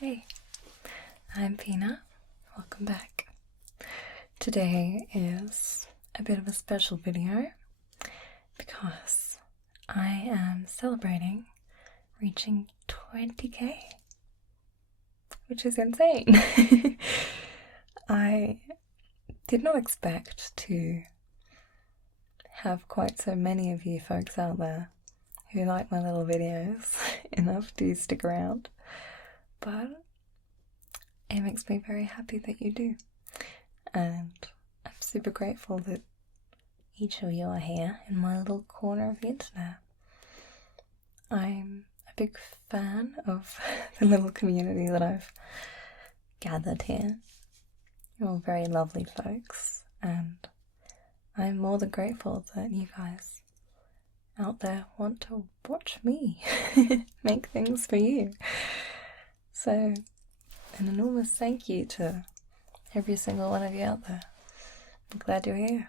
Hey, I'm Pina. Welcome back. Today is a bit of a special video because I am celebrating reaching 20k, which is insane. I did not expect to have quite so many of you folks out there who like my little videos enough to stick around, but it makes me very happy that you do, and I'm super grateful that each of you are here in my little corner of the internet. I'm a big fan of the little community that I've gathered here. You're all very lovely folks, and I'm more than grateful that you guys out there want to watch me make things for you. So, an enormous thank you to every single one of you out there. I'm glad you're here.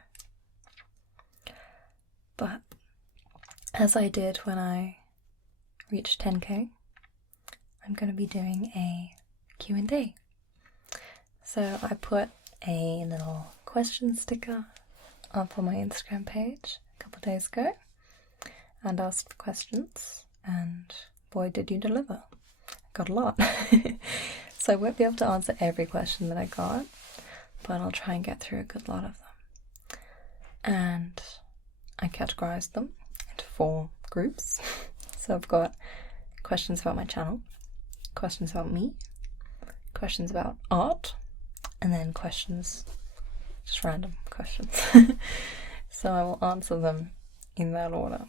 But as I did when I reached 10k, I'm going to be doing a Q&A. So I put a little question sticker up on my Instagram page a couple of days ago and asked for questions, and boy did you deliver. Got a lot. So I won't be able to answer every question that I got, but I'll try and get through a good lot of them. And I categorized them into 4 groups. So I've got questions about my channel, questions about me, questions about art, and then questions, just random questions. So I will answer them in that order.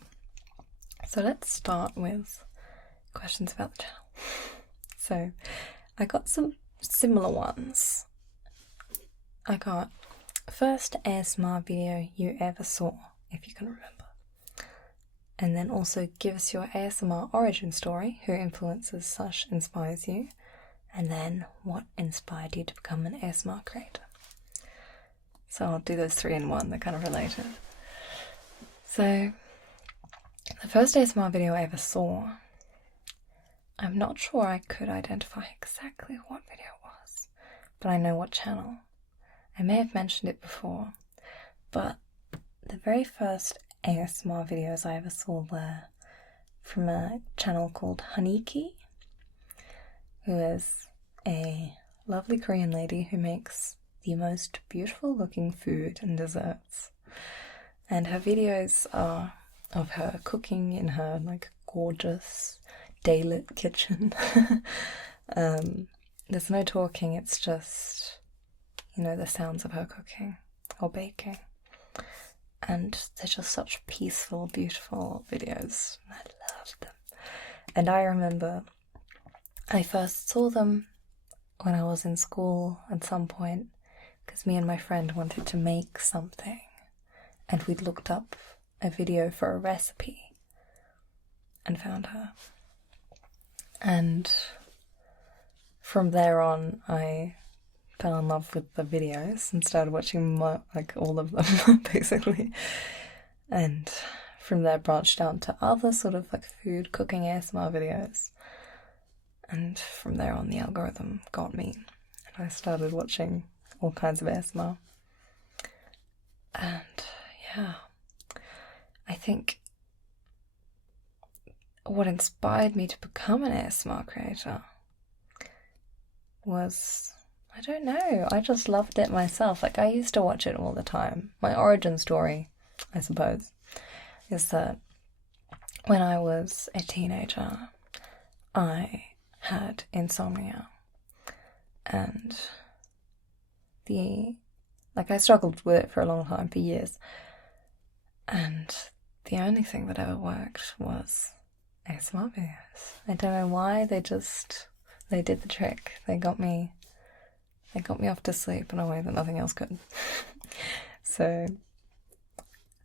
So let's start with questions about the channel. So I got some similar ones. I got first ASMR video you ever saw, if you can remember. And then also give us your ASMR origin story, who influences / inspires you, and then what inspired you to become an ASMR creator. So I'll do those 3 in one, they're kind of related. So the first ASMR video I ever saw, I'm not sure I could identify exactly what video it was, but I know what channel. I may have mentioned it before, but the very first ASMR videos I ever saw were from a channel called Haniki, who is a lovely Korean lady who makes the most beautiful looking food and desserts. And her videos are of her cooking in her gorgeous daylit kitchen. There's no talking, it's just, the sounds of her cooking or baking. And they're just such peaceful, beautiful videos. I love them. And I remember I first saw them when I was in school at some point, because me and my friend wanted to make something, and we'd looked up a video for a recipe and found her. And from there on, I fell in love with the videos and started watching all of them, basically. And from there branched out to other sort of food cooking ASMR videos. And from there on, the algorithm got me, and I started watching all kinds of ASMR. And yeah, I think what inspired me to become an ASMR creator was, I don't know, I just loved it myself. I used to watch it all the time. My origin story, I suppose, is that when I was a teenager, I had insomnia, and I struggled with it for a long time, for years, and the only thing that ever worked was ASMR videos. I don't know why, they did the trick. They got me off to sleep in a way that nothing else could. So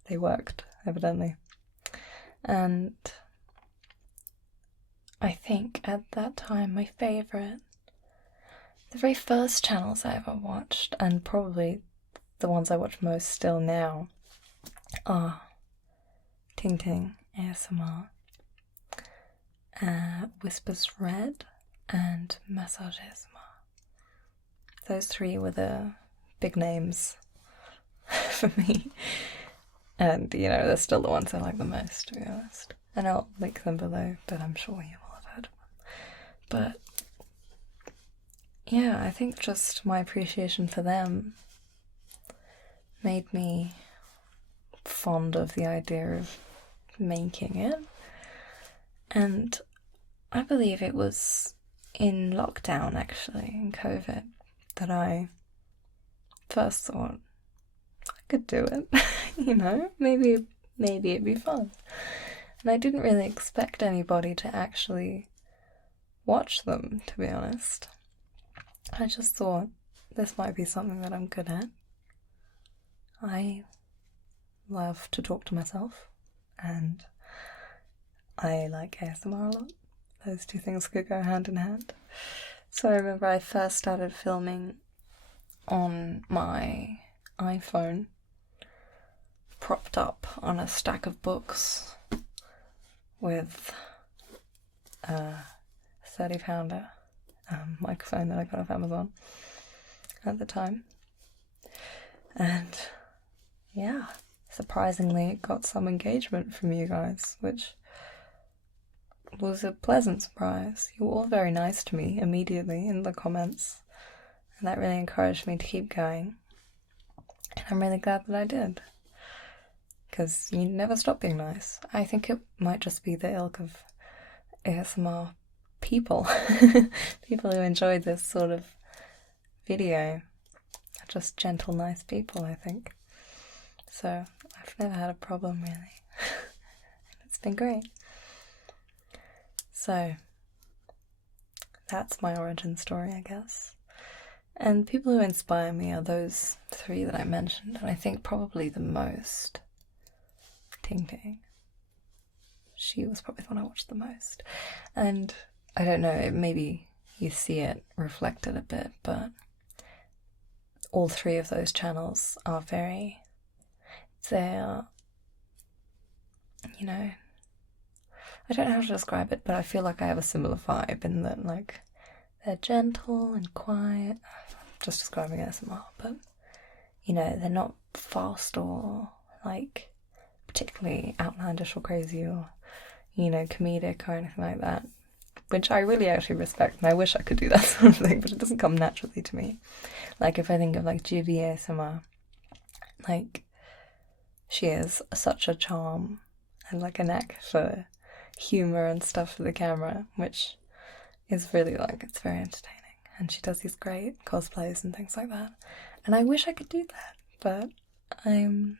they worked, evidently. And I think at that time the very first channels I ever watched, and probably the ones I watch most still now, are Ting Ting ASMR, Whispers Red, and massage ASMR. Those three were the big names for me. And, you know, they're still the ones I like the most, to be honest. And I'll link them below, but I'm sure you will have heard of them. But, yeah, I think just my appreciation for them made me fond of the idea of making it. And I believe it was in lockdown, actually, in COVID, that I first thought I could do it. You know, maybe it'd be fun. And I didn't really expect anybody to actually watch them, to be honest. I just thought this might be something that I'm good at. I love to talk to myself, and I like ASMR a lot. Those two things could go hand in hand. So I remember I first started filming on my iPhone, propped up on a stack of books with a 30-pounder microphone that I got off Amazon at the time. And yeah, surprisingly it got some engagement from you guys, which was a pleasant surprise. You were all very nice to me immediately in the comments, and that really encouraged me to keep going. And I'm really glad that I did, because you never stop being nice. I think it might just be the ilk of ASMR people. People who enjoy this sort of video are just gentle, nice people, I think. So I've never had a problem, really. It's been great. So that's my origin story, I guess. And people who inspire me are those three that I mentioned, and I think probably the most Ting Ting. She was probably the one I watched the most. And I don't know, maybe you see it reflected a bit, but all three of those channels are they're, you know, I don't know how to describe it, but I feel like I have a similar vibe in that, like, they're gentle and quiet. I'm just describing ASMR, but, you know, they're not fast or, like, particularly outlandish or crazy or, you know, comedic or anything like that, which I really actually respect, and I wish I could do that sort of thing, but it doesn't come naturally to me. Like, if I think of, like, Juby ASMR, like, she has such a charm and, like, a knack for humour and stuff for the camera, which is really, like, it's very entertaining. And she does these great cosplays and things like that. And I wish I could do that, but I'm,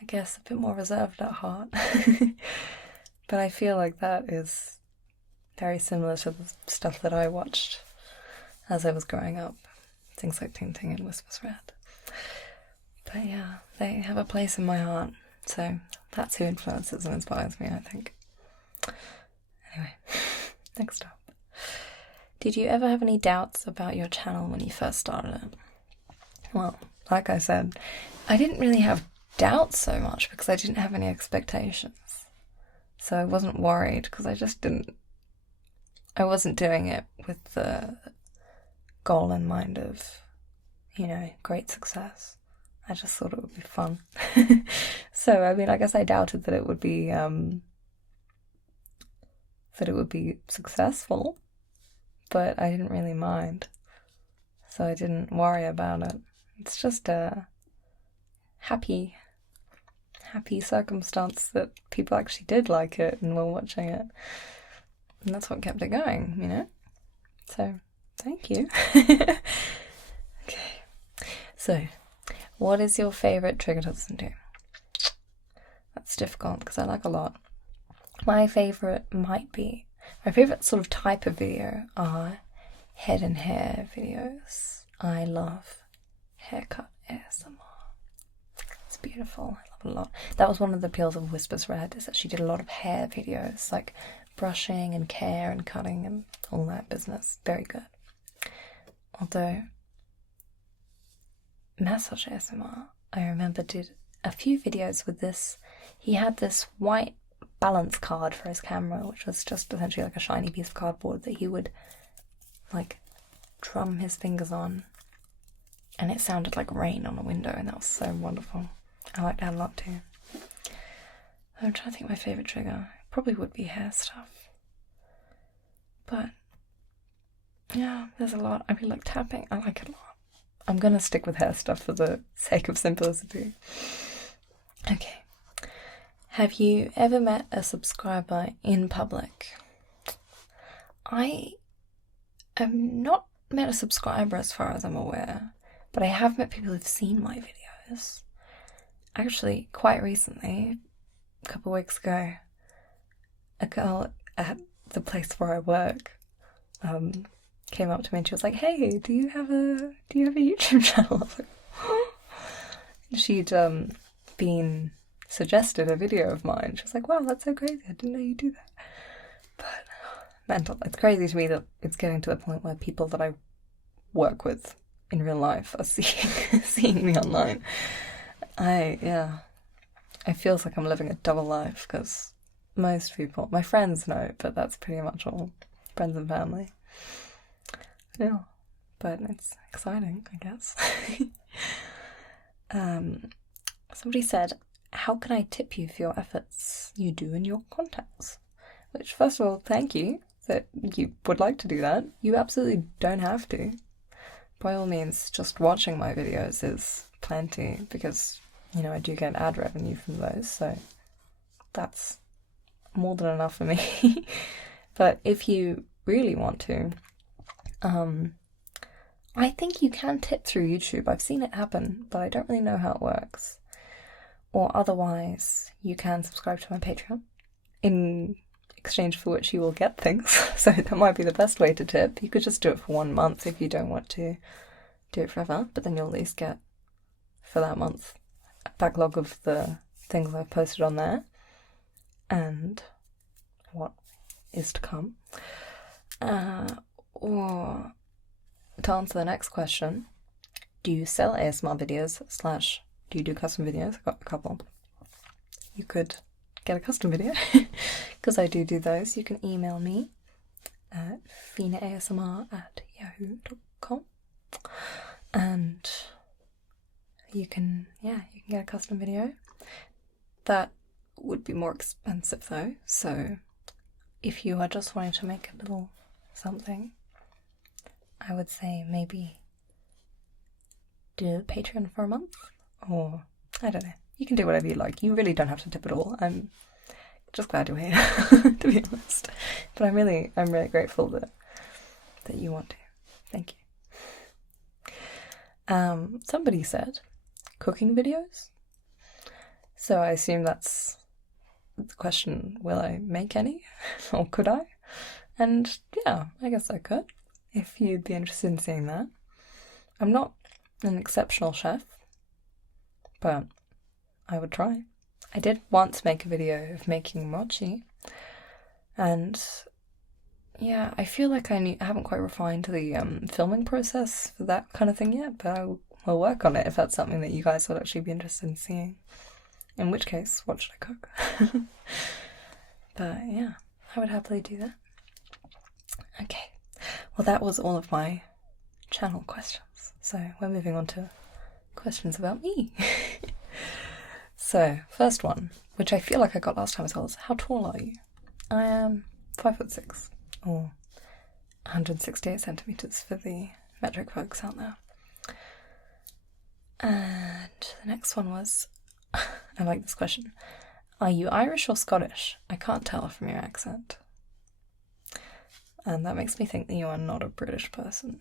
I guess, a bit more reserved at heart. But I feel like that is very similar to the stuff that I watched as I was growing up. Things like Ting Ting and Whispers Red. But yeah, they have a place in my heart. So that's who influences and inspires me, I think. Anyway, next up. Did you ever have any doubts about your channel when you first started it? Well, like I said, I didn't really have doubts so much because I didn't have any expectations. So I wasn't worried because I wasn't doing it with the goal in mind of, you know, great success. I just thought it would be fun. So, I mean, I guess I doubted that it would be successful, but I didn't really mind. So I didn't worry about it. It's just a happy circumstance that people actually did like it and were watching it. And that's what kept it going, you know? So, thank you. Okay. So, what is your favourite trigger to listen to? That's difficult because I like a lot. My favourite sort of type of video are head and hair videos. I love haircut ASMR. It's beautiful. I love it a lot. That was one of the appeals of Whispers Red, is that she did a lot of hair videos, like brushing and care and cutting and all that business. Very good. Although Massage ASMR, I remember, did a few videos with this. He had this white balance card for his camera, which was just essentially like a shiny piece of cardboard that he would like drum his fingers on, and it sounded like rain on a window, and that was so wonderful. I liked that a lot too. I'm trying to think of my favourite trigger. It probably would be hair stuff. But yeah, there's a lot. I really like tapping. I like it a lot. I'm gonna stick with hair stuff for the sake of simplicity. Okay. Have you ever met a subscriber in public? I have not met a subscriber as far as I'm aware, but I have met people who've seen my videos. Actually, quite recently, a couple of weeks ago, a girl at the place where I work came up to me and she was like, "Hey, do you have a YouTube channel?" I was like, she'd been suggested a video of mine. She was like, "Wow, that's so crazy! I didn't know you do that." But mental. It's crazy to me that it's getting to the point where people that I work with in real life are seeing me online. It feels like I'm living a double life because most people, my friends know, but that's pretty much all. Friends and family. Yeah, but it's exciting, I guess. Somebody said, "How can I tip you for your efforts you do in your contacts?" Which, first of all, thank you that you would like to do that. You absolutely don't have to. By all means, just watching my videos is plenty because, I do get ad revenue from those, so that's more than enough for me. But if you really want to, I think you can tip through YouTube. I've seen it happen, but I don't really know how it works. Or otherwise, you can subscribe to my Patreon, in exchange for which you will get things. So that might be the best way to tip. You could just do it for 1 month if you don't want to do it forever, but then you'll at least get, for that month, a backlog of the things I've posted on there and what is to come. Or to answer the next question, do you sell ASMR videos / do you do custom videos? I've got a couple. You could get a custom video because I do those. You can email me at finaasmr@yahoo.com and you can get a custom video. That would be more expensive though, so if you are just wanting to make a little something, I would say maybe do Patreon for a month, or I don't know. You can do whatever you like. You really don't have to tip at all. I'm just glad you're here, to be honest. But I'm really grateful that you want to. Thank you. Somebody said cooking videos. So I assume that's the question, will I make any? Or could I? And yeah, I guess I could, if you'd be interested in seeing that. I'm not an exceptional chef, but I would try. I did once make a video of making mochi, and yeah, I feel like I haven't quite refined the filming process for that kind of thing yet, but I will work on it if that's something that you guys would actually be interested in seeing. In which case, what should I cook? But yeah, I would happily do that. Okay, well that was all of my channel questions, so we're moving on to questions about me. So, first one, which I feel like I got last time as well, is how tall are you? I am 5'6", or 168 centimetres for the metric folks out there. And the next one was, I like this question, are you Irish or Scottish? I can't tell from your accent. And that makes me think that you are not a British person,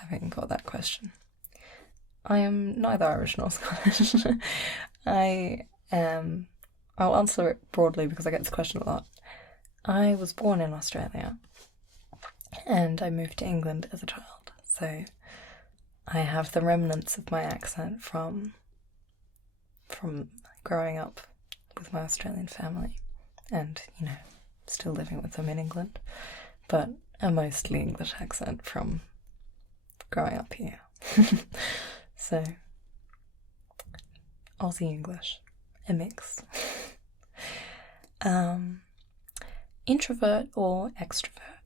having got that question. I am neither Irish nor Scottish. I'll answer it broadly because I get this question a lot. I was born in Australia and I moved to England as a child, so I have the remnants of my accent from growing up with my Australian family and, still living with them in England, but a mostly English accent from growing up here. So, Aussie English, a mix. Introvert or extrovert?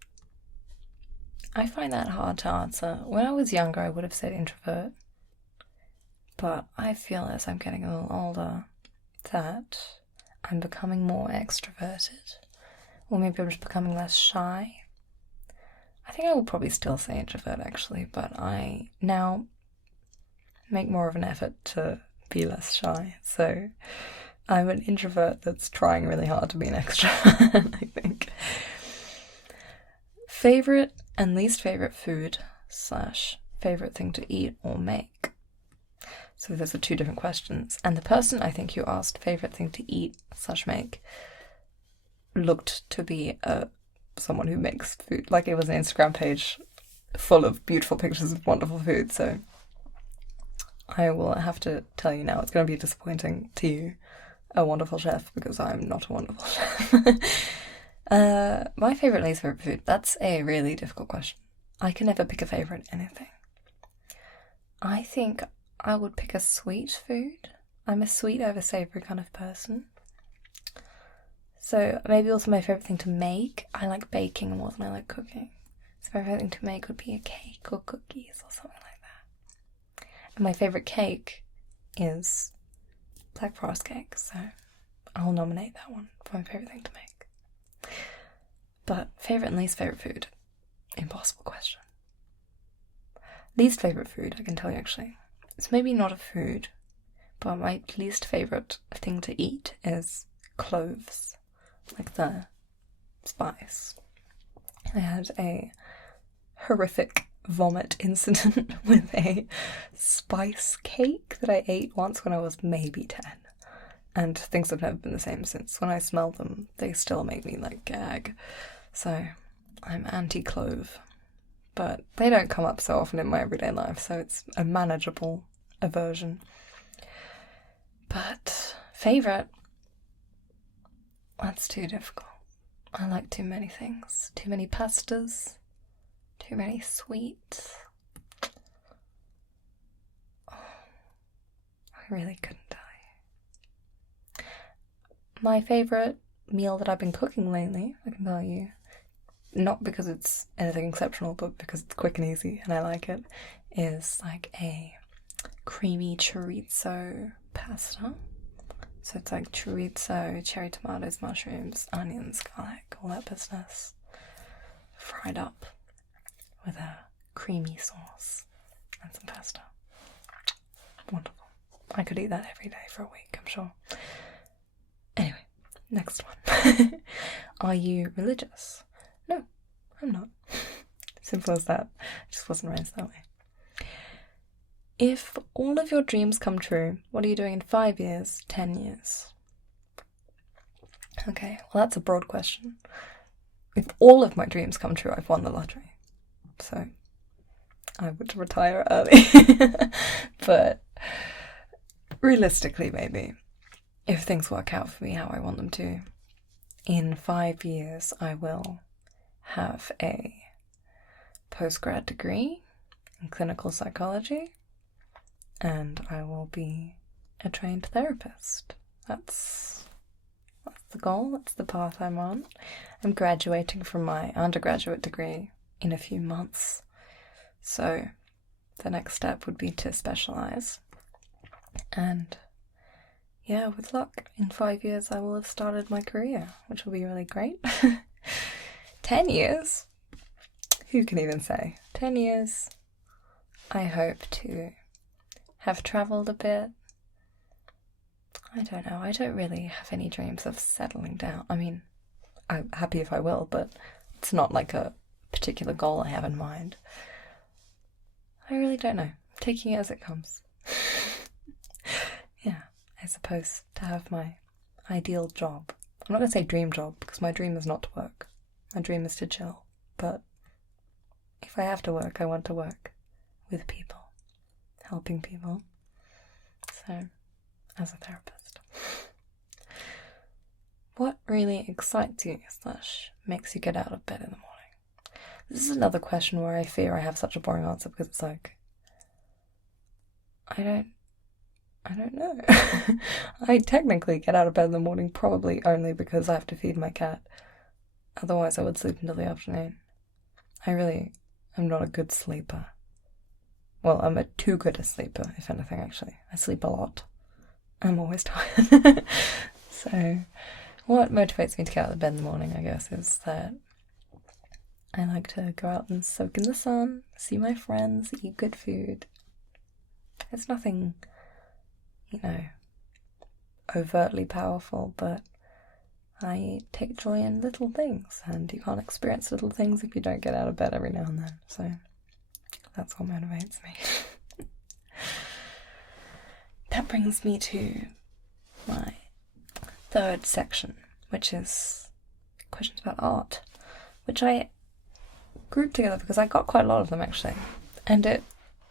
I find that hard to answer. When I was younger, I would have said introvert, but I feel as I'm getting a little older that I'm becoming more extroverted, or maybe I'm just becoming less shy. I think I will probably still say introvert actually, but I now make more of an effort to be less shy, so I'm an introvert that's trying really hard to be an extrovert, I think. Favorite and least favorite food / favorite thing to eat or make. So those are two different questions. And the person I think you asked favorite thing to eat / make looked to be someone who makes food. Like it was an Instagram page full of beautiful pictures of wonderful food. So I will have to tell you now, it's going to be disappointing to you, a wonderful chef, because I'm not a wonderful chef. My favourite, least favourite food, that's a really difficult question. I can never pick a favourite anything. I think I would pick a sweet food. I'm a sweet over savoury kind of person. So maybe also my favourite thing to make. I like baking more than I like cooking. So my favourite thing to make would be a cake or cookies or something like that. And my favourite cake is Black Forest cake, so I'll nominate that one for my favourite thing to make. But favourite and least favourite food? Impossible question. Least favourite food, I can tell you actually. It's maybe not a food, but my least favourite thing to eat is cloves. Like the spice. I had a horrific vomit incident with a spice cake that I ate once when I was maybe 10. And things have never been the same since. When I smell them, they still make me like gag. So I'm anti-clove. But they don't come up so often in my everyday life, so it's a manageable aversion. But favourite? That's too difficult. I like too many things. Too many pastas. Too many sweets. Oh, I really couldn't tell you. My favourite meal that I've been cooking lately, I can tell you, not because it's anything exceptional, but because it's quick and easy and I like it, is like a creamy chorizo pasta. So it's like chorizo, cherry tomatoes, mushrooms, onions, garlic, all that business, fried up with a creamy sauce and some pasta. Wonderful. I could eat that every day for a week, I'm sure. Anyway, next one. Are you religious? No, I'm not. Simple as that. I just wasn't raised that way. If all of your dreams come true, what are you doing in 5 years, 10 years? Okay, well that's a broad question. If all of my dreams come true, I've won the lottery. So I would retire early. But realistically, maybe, if things work out for me how I want them to, in 5 years I will have a postgrad degree in clinical psychology, and I will be a trained therapist. That's the goal, that's the path I'm on. I'm graduating from my undergraduate degree in a few months, so the next step would be to specialise. And yeah, with luck, in 5 years I will have started my career, which will be really great. 10 years? Who can even say? 10 years, I hope to have travelled a bit. I don't know, I don't really have any dreams of settling down. I mean, I'm happy if I will, but it's not like a particular goal I have in mind. I really don't know. Taking it as it comes. Yeah, I suppose to have my ideal job. I'm not going to say dream job, because my dream is not to work. My dream is to chill. But if I have to work, I want to work with people, helping people. So, as a therapist. What really excites you / makes you get out of bed in the morning? This is another question where I fear I have such a boring answer, because it's like, I don't I don't know. I technically get out of bed in the morning probably only because I have to feed my cat. Otherwise I would sleep until the afternoon. I really am not a good sleeper. Well, I'm too good a sleeper, if anything, actually. I sleep a lot. I'm always tired. So, what motivates me to get out of bed in the morning, I guess, is that I like to go out and soak in the sun, see my friends, eat good food. It's nothing, overtly powerful, but I take joy in little things, and you can't experience little things if you don't get out of bed every now and then, so that's what motivates me. That brings me to my third section, which is questions about art, which I grouped together because I got quite a lot of them actually, and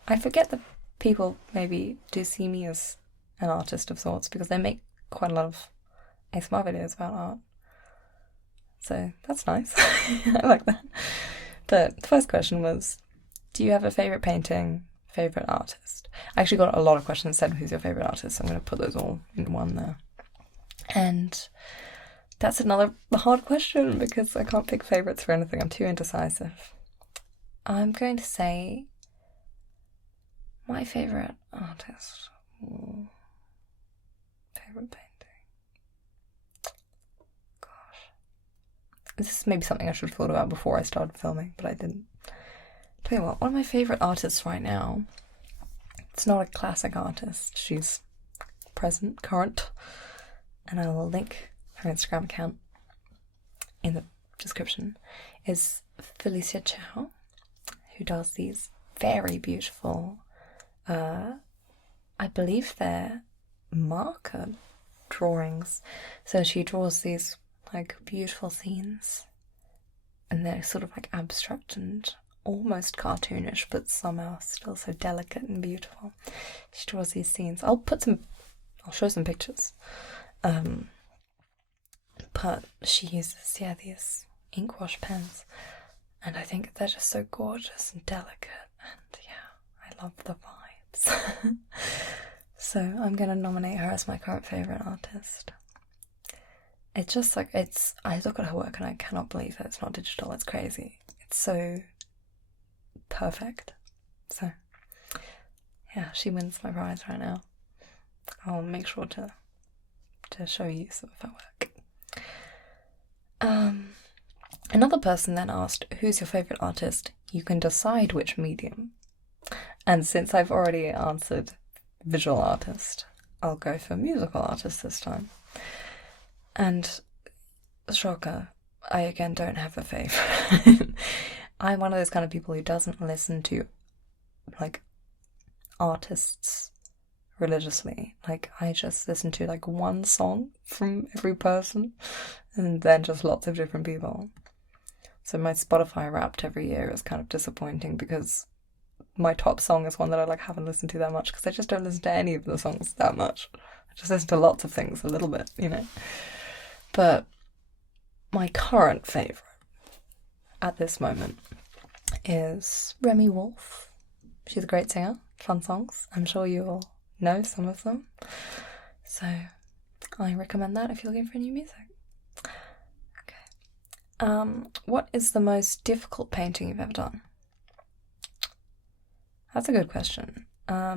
I forget that people maybe do see me as an artist of sorts because they make quite a lot of ASMR videos about art, so that's nice. I like that. But the first question was, do you have a favourite painting, favourite artist? I actually got a lot of questions that said who's your favourite artist, so I'm going to put those all in one there. And that's another hard question because I can't pick favourites for anything. I'm too indecisive. I'm going to say my favourite artist. Favourite painting. Gosh. This is maybe something I should have thought about before I started filming, but I didn't. Tell you what, one of my favourite artists right now, it's not a classic artist, she's current, and I will link her Instagram account in the description, is Felicia Chow, who does these very beautiful, I believe they're marker drawings. So she draws these like beautiful scenes, and they're sort of like abstract and almost cartoonish, but somehow still so delicate and beautiful. She draws these scenes. I'll show some pictures. But she uses, these ink wash pens, and I think they're just so gorgeous and delicate, and I love the vibes. So I'm going to nominate her as my current favourite artist. It's just like, I look at her work and I cannot believe that it's not digital. It's crazy. It's so perfect. So she wins my prize right now. I'll make sure to show you some of her work. Another person then asked, who's your favourite artist? You can decide which medium. And since I've already answered visual artist, I'll go for musical artist this time. And shocker, I again don't have a favourite. I'm one of those kind of people who doesn't listen to like artists religiously. Like, I just listen to like one song from every person and then just lots of different people. So my Spotify Wrapped every year is kind of disappointing because my top song is one that I haven't listened to that much because I just don't listen to any of the songs that much. I just listen to lots of things a little bit, But my current favourite at this moment is Remy Wolf. She's a great singer, fun songs. I'm sure you all know some of them. So I recommend that if you're looking for new music. Okay. What is the most difficult painting you've ever done? That's a good question. I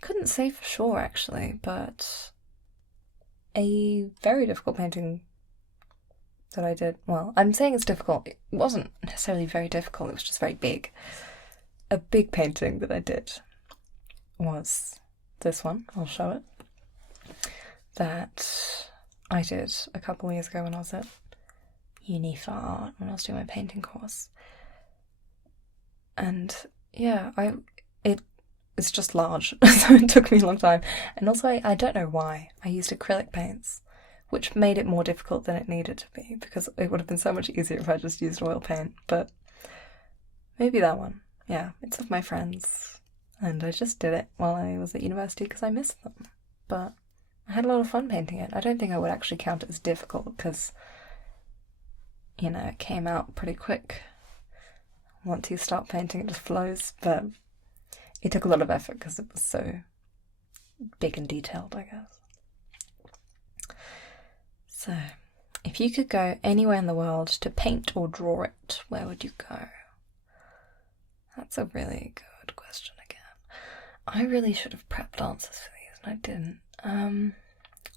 couldn't say for sure actually, but a very difficult painting that I did, well, I'm saying it's difficult. It wasn't necessarily very difficult, it was just very big. A big painting that I did was this one, I'll show it, that I did a couple of years ago when I was at uni for art, when I was doing my painting course. And it's just large, so it took me a long time. And also, I don't know why, I used acrylic paints, which made it more difficult than it needed to be, because it would have been so much easier if I just used oil paint, but maybe that one. Yeah, it's of my friends, and I just did it while I was at university because I missed them. But I had a lot of fun painting it. I don't think I would actually count it as difficult because, it came out pretty quick. Once you start painting, it just flows, but it took a lot of effort because it was so big and detailed, I guess. So, if you could go anywhere in the world to paint or draw it, where would you go? That's a really good question again. I really should have prepped answers for these, and I didn't.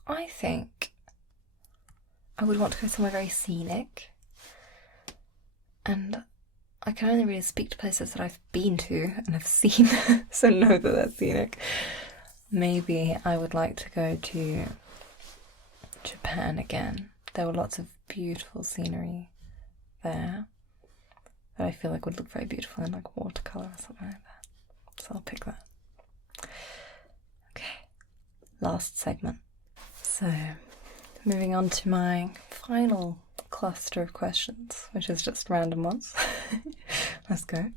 I think I would want to go somewhere very scenic, and I can only really speak to places that I've been to and have seen, so know that they're scenic. Maybe I would like to go to Japan again. There were lots of beautiful scenery there that I feel like would look very beautiful in like watercolour or something like that. So I'll pick that. Okay, last segment. So, moving on to my final cluster of questions, which is just random ones. Let's go.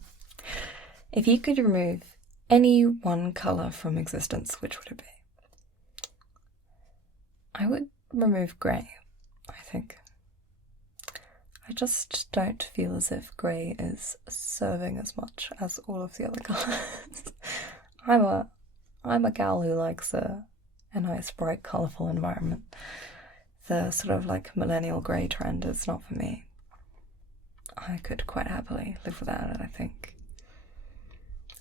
If you could remove any one colour from existence, which would it be? I would remove grey, I think. I just don't feel as if grey is serving as much as all of the other colours. I'm a gal who likes a nice, bright, colourful environment. The sort of like millennial grey trend is not for me. I could quite happily live without it, I think.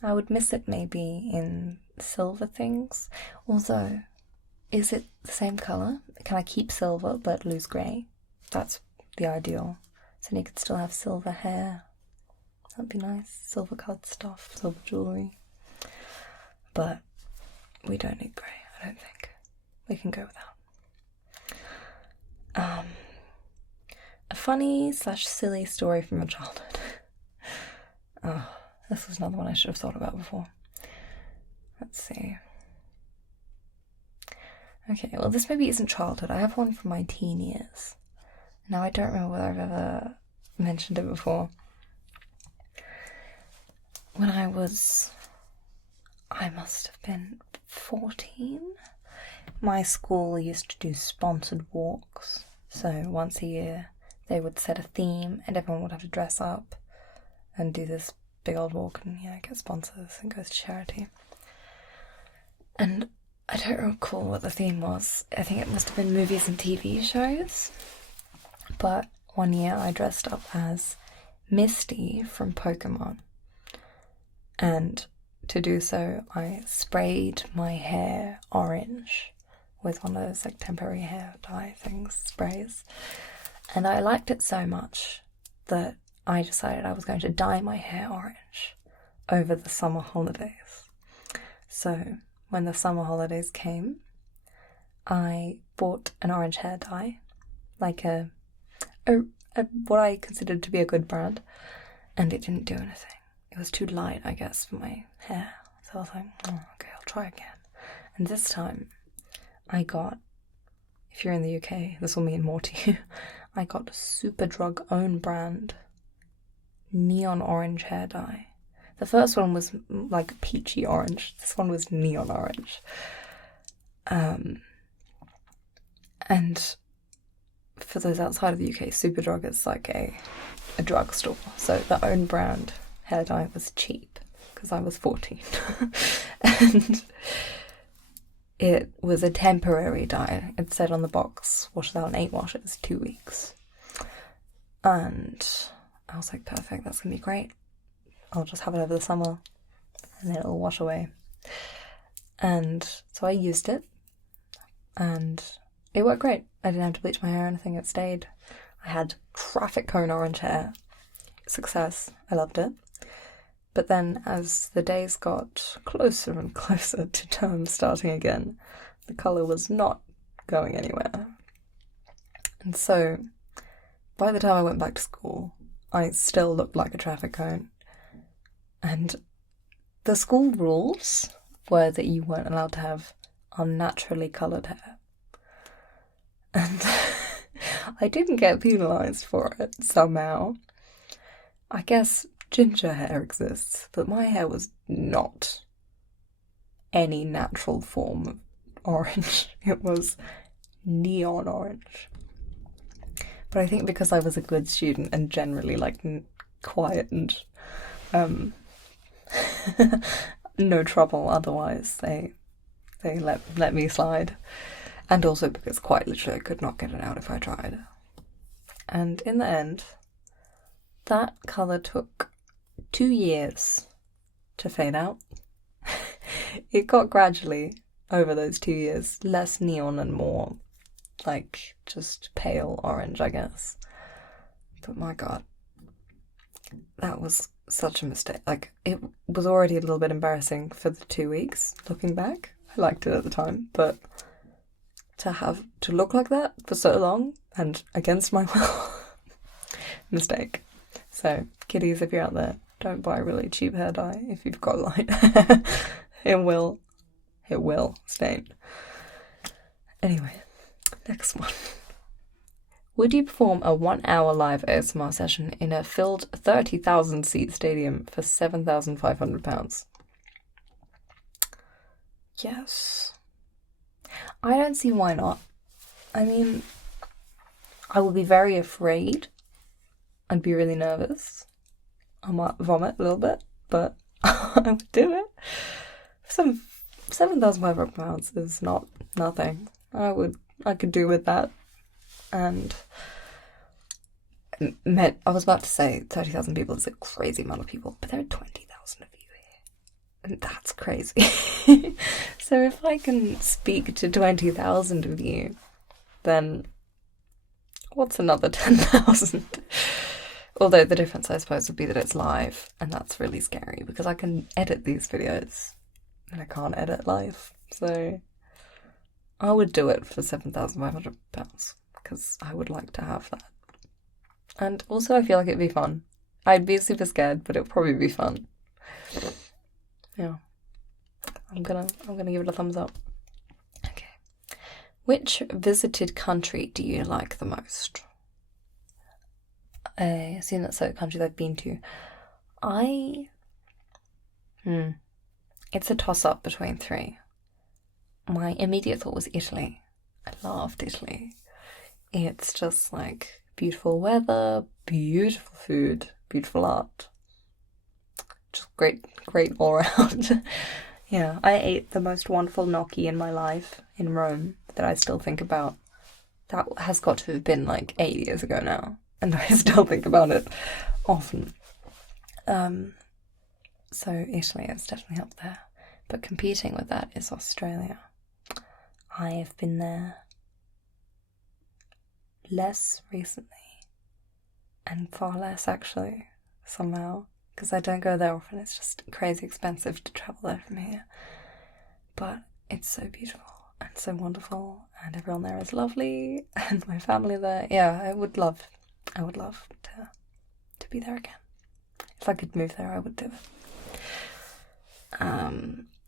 I would miss it maybe in silver things. Although, is it the same colour? Can I keep silver but lose grey? That's the ideal. So then you could still have silver hair. That'd be nice. Silver coloured stuff, silver jewellery. But we don't need grey, I don't think. We can go without. A funny / silly story from your childhood. Oh, this was another one I should have thought about before. Let's see. Okay, well this maybe isn't childhood. I have one from my teen years. Now I don't remember whether I've ever mentioned it before. When I must have been 14. My school used to do sponsored walks. So once a year they would set a theme and everyone would have to dress up and do this big old walk and get sponsors and go to charity. And I don't recall what the theme was. I think it must have been movies and TV shows. But one year I dressed up as Misty from Pokemon. And to do so, I sprayed my hair orange with one of those like temporary hair dye things, sprays. And I liked it so much that I decided I was going to dye my hair orange over the summer holidays. So when the summer holidays came, I bought an orange hair dye, like a what I considered to be a good brand, and it didn't do anything. It was too light, I guess, for my hair. So I was like, okay, I'll try again. And this time I got, if you're in the UK, this will mean more to you, I got Superdrug own brand neon orange hair dye. The first one was like peachy orange. This one was neon orange. And for those outside of the UK, Superdrug is like a drugstore. So the own brand hair dye was cheap because I was 14. And it was a temporary dye. It said on the box, washes out in 8 washes, 2 weeks. And I was like, perfect, that's going to be great. I'll just have it over the summer and then it'll wash away. And so I used it and it worked great. I didn't have to bleach my hair or anything, it stayed. I had traffic cone orange hair. Success. I loved it. But then as the days got closer and closer to term starting again, the colour was not going anywhere. And so by the time I went back to school, I still looked like a traffic cone. And the school rules were that you weren't allowed to have unnaturally coloured hair. And I didn't get penalised for it somehow. I guess ginger hair exists, but my hair was not any natural form of orange. It was neon orange. But I think because I was a good student and generally like quiet and no trouble otherwise, they they let me slide. And also because quite literally I could not get it out if I tried. And in the end, that colour took 2 years to fade out. It got gradually, over those 2 years, less neon and more like just pale orange, I guess. But my god, that was such a mistake. Like, it was already a little bit embarrassing for the 2 weeks, looking back. I liked it at the time, but to look like that for so long and against my will, mistake. So, kiddies, if you're out there, don't buy really cheap hair dye if you've got light. It will stain. Anyway, next one. Would you perform a 1 hour live ASMR session in a filled 30,000 seat stadium for £7,500? Yes. I don't see why not. I mean, I would be very afraid. I'd be really nervous. I might vomit a little bit, but I would do it. £7,500 is not nothing. I could do with that. And I was about to say 30,000 people is a crazy amount of people, but there are 20,000 of you here. And that's crazy. So if I can speak to 20,000 of you, then what's another 10,000? Although the difference, I suppose, would be that it's live, and that's really scary because I can edit these videos and I can't edit live. So I would do it for £7,500 because I would like to have that. And also I feel like it'd be fun. I'd be super scared, but it'd probably be fun. Yeah. I'm gonna give it a thumbs up. Okay. Which visited country do you like the most? I assume that's a country I've been to. It's a toss-up between 3. My immediate thought was Italy. I loved Italy. It's just like beautiful weather, beautiful food, beautiful art. Just great all around. Yeah, I ate the most wonderful gnocchi in my life in Rome that I still think about. That has got to have been like 8 years ago now, and I still think about it often. So Italy has definitely up there. But competing with that is Australia. I have been there less recently, and far less actually, somehow, because I don't go there often. It's just crazy expensive to travel there from here. But it's so beautiful and so wonderful, and everyone there is lovely, and my family there. Yeah, I would love to be there again. If I could move there, I would do it.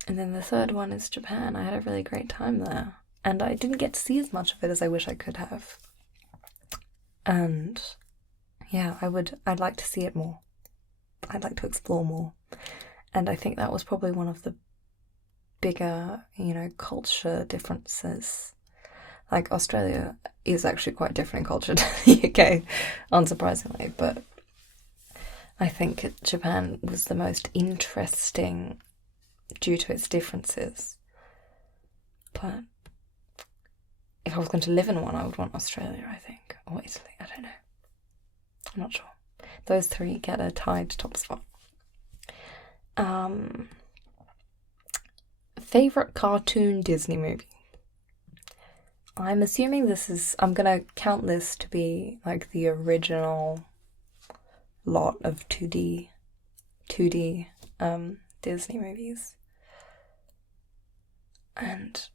And then the third one is Japan. I had a really great time there, and I didn't get to see as much of it as I wish I could have. And yeah, I'd like to see it more. I'd like to explore more. And I think that was probably one of the bigger, culture differences. Like, Australia is actually quite different in culture to the UK, unsurprisingly, but I think Japan was the most interesting due to its differences. But if I was going to live in one, I would want Australia, I think, or Italy, I don't know. I'm not sure. Those 3 get a tied top spot. Favorite cartoon Disney movie? I'm assuming I'm going to count this to be like the original lot of 2D Disney movies. And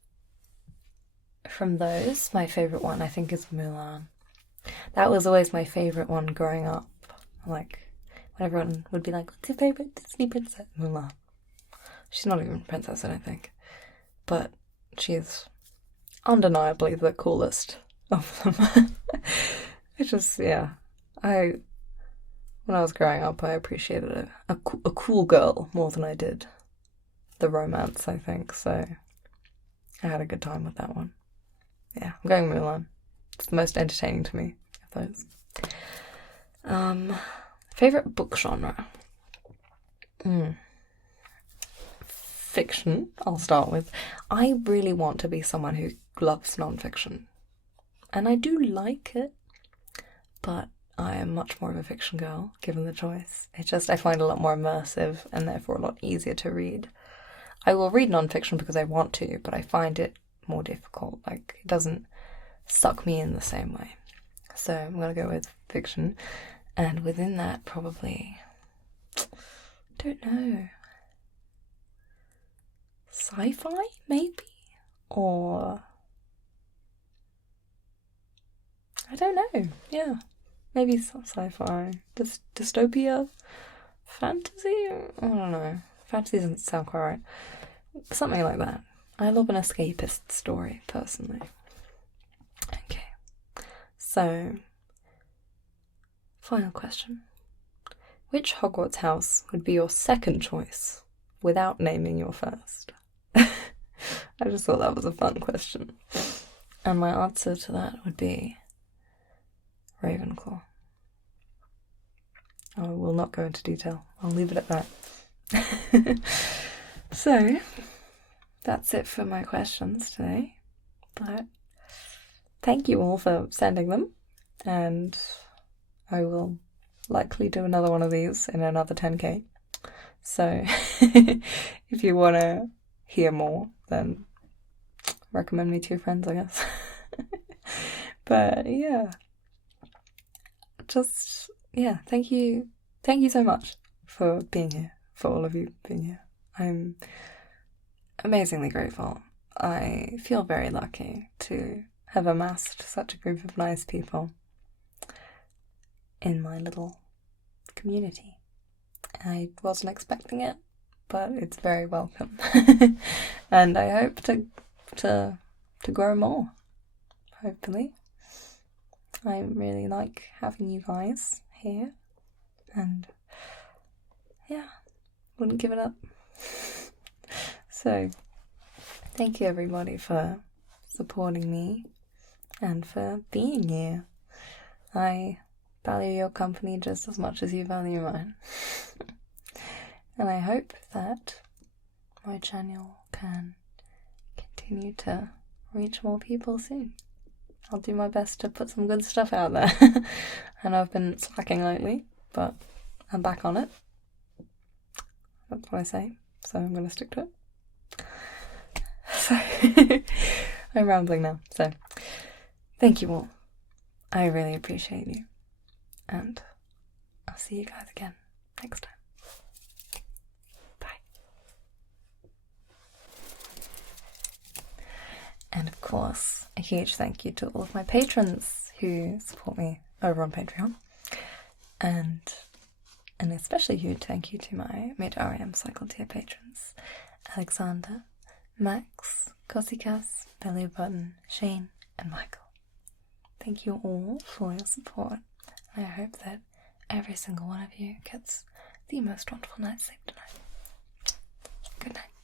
from those, my favourite one, I think, is Mulan. That was always my favourite one growing up. Like, when everyone would be like, what's your favourite Disney princess? Mulan. She's not even a princess, I don't think. But she's undeniably the coolest of them. It's just, yeah. When I was growing up, I appreciated a cool girl more than I did the romance, I think. So I had a good time with that one. Yeah, I'm going Mulan. It's the most entertaining to me of those. Favorite book genre? fiction, I'll start with. I really want to be someone who loves non-fiction. And I do like it, but I am much more of a fiction girl, given the choice. I find it a lot more immersive and therefore a lot easier to read. I will read non-fiction because I want to, but I find it more difficult. Like, it doesn't suck me in the same way. So I'm going to go with fiction. And within that, probably, don't know, sci-fi, maybe? Or, I don't know, yeah. Maybe some sci-fi, dystopia, fantasy? I don't know. Fantasy doesn't sound quite right. Something like that. I love an escapist story, personally. Okay. So, final question. Which Hogwarts house would be your second choice without naming your first? I just thought that was a fun question. And my answer to that would be Ravenclaw. I will not go into detail. I'll leave it at that. So, that's it for my questions today. But thank you all for sending them. And I will likely do another one of these in another 10k. So, if you want to hear more, then recommend me to your friends, I guess. But yeah. Thank you so much for being here, for all of you being here. I'm amazingly grateful. I feel very lucky to have amassed such a group of nice people in my little community. I wasn't expecting it, but it's very welcome. And I hope to grow more, hopefully. I really like having you guys here, and yeah, wouldn't give it up. So, thank you everybody for supporting me and for being here. I value your company just as much as you value mine. And I hope that my channel can continue to reach more people soon. I'll do my best to put some good stuff out there. I know I've been slacking lately, but I'm back on it. That's what I say, so I'm going to stick to it. So, I'm rambling now, so thank you all. I really appreciate you, and I'll see you guys again next time. Bye. And of course, a huge thank you to all of my patrons who support me over on Patreon, and an especially huge thank you to my mid-REM cycle tier patrons: Alexander, Max, Kosikas, Belly Button, Shane, and Michael. Thank you all for your support. I hope that every single one of you gets the most wonderful night's sleep tonight. Good night.